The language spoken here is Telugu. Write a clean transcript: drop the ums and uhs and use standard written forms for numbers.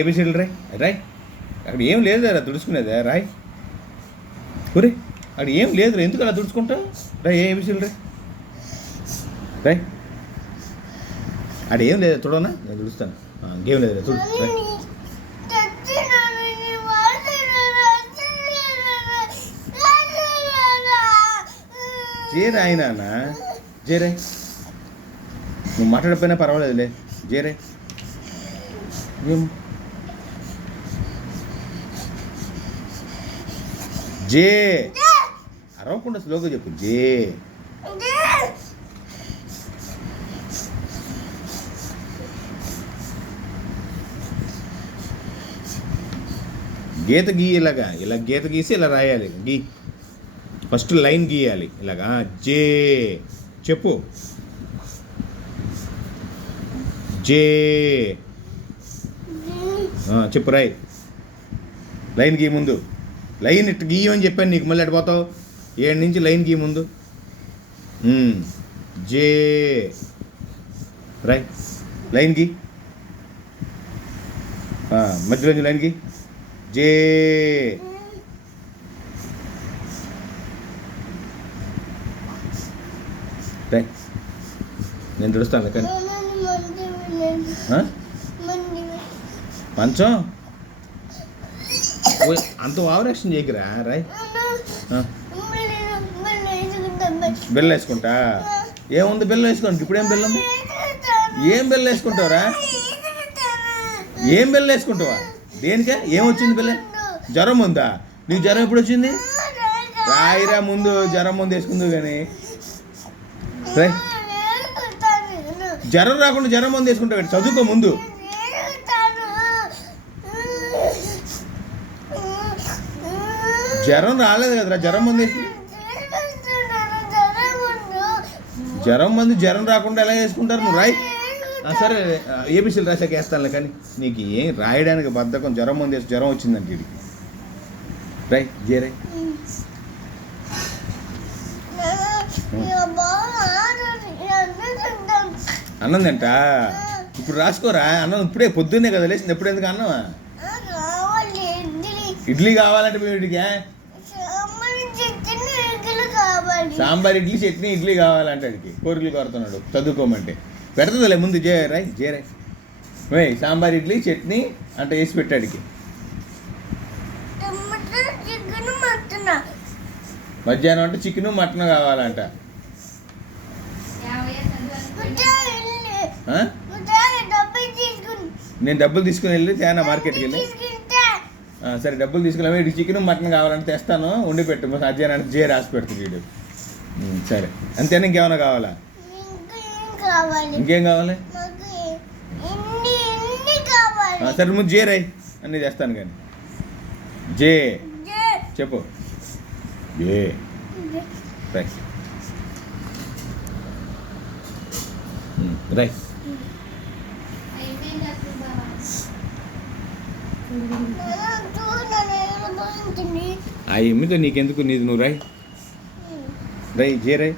ఏబిసిడీలు రాయ్ రాయ్. అక్కడ ఏం లేదు రా తుడుచుకునేదా రాయ్. ఒరే అక్కడ ఏం లేదు రా, ఎందుకు అలా తుడుచుకుంటావు? రాయ్ ఏబిసిడీలు రాయ్ రాయ్. అక్కడ ఏం లేదు తుడవనా, నేను తుడుస్తాను. ఇంకేం లేదు తుడు రాయ్. జేరాయ్ నాన్న జేరాయ్, నువ్వు మాట్లాడకపోయినా పర్వాలేదులే జేరాయ్. ఏం జే అరవకుండా స్లోగా చెప్పు. జే గీత గీయలాగా, ఇలా గీత గీసి ఇలా రాయాలి. గీ ఫస్ట్ లైన్ గీయాలి ఇలాగా. జే చెప్పు. జే చెప్పు రాయ్. లైన్ గీ ముందు. లైన్ ఇట్టు గీయమని చెప్పాను నీకు, మళ్ళీ అడిపోతావు. 7 నుంచి లైన్ గీ ముందు. జే రాయ్. లైన్ గీ మధ్యలోంచి లైన్ గీ. జే రాయ్. నేను తుడుస్తాను కానీ మంచం అంత ఓవర్ యాక్షన్ చేయకురా రాయ్. బెల్ల వేసుకుంటా. ఏముంది బెల్లం వేసుకోండి. ఇప్పుడేం బెల్లం, ఏం బెల్ల వేసుకుంటావురా? ఏం బెల్ల వేసుకుంటావా? దేనికే? ఏమొచ్చింది బెల్ల? జ్వరం ఉందా నీకు? జ్వరం ఎప్పుడు వచ్చింది? రాయిరా ముందు, జ్వరం ముందు వేసుకుందు కానీ రాయ్. జ్వరం రాకుండా జ్వరం ముందు వేసుకుంటావు. చదువుకో ముందు. జ్వరం రాలేదు కదరా, జ్వరం మంది. జ్వరం మంది జ్వరం రాకుండా ఎలా వేసుకుంటారు? నువ్వు రాయ్. సరే ఏబిసిలు రాసాక వేస్తానులే కానీ నీకు ఏం రాయడానికి బద్ధకం. జ్వరం మంది వేసి జ్వరం వచ్చిందంటే ఇది రాయ్. జే రాయ్. అన్నం తింట ఇప్పుడు రాసుకోరా. అన్నం ఇప్పుడే పొద్దున్నే కదా లేచింది, ఎప్పుడు ఎందుకు అన్నమా? ఇడ్లీ కావాలంటే మేము ఇడిగా సాంబార్ ఇడ్లీ చట్నీ ఇడ్లీ కావాలంటే అడిగి కోరికలు కోరుతున్నాడు. చదువుకోమంటే పెడుతుందిలే ముందు. జే రాయ్. జే రాయ్. సాంబార్ ఇడ్లీ చట్నీ అంటే వేసి పెట్టాడికి. మధ్యాహ్నం అంటే చికెన్ మటన్ కావాలంట. నేను డబ్బులు తీసుకుని వెళ్ళి తేనా మార్కెట్కి వెళ్ళి. సరే డబ్బులు తీసుకున్నావు. ఇటు చికెన్ మటన్ కావాలంటే తెస్తాను, వండి పెట్టు. మధ్యాహ్నానికి జే రాసి పెడుతుంది వీడు. సరే అంతేనా? ఇంకేమైనా కావాలా? ఇంకేం కావాలి? సరే ముందు జే రాయ్, అన్నీ చేస్తాను కానీ. జే చెప్పు. జే రాయ్. రాయ్. ఆ ఎమ్మితో నీకెందుకు, నీది నువ్వు రాయ్. రాయ్. జే రాయ్.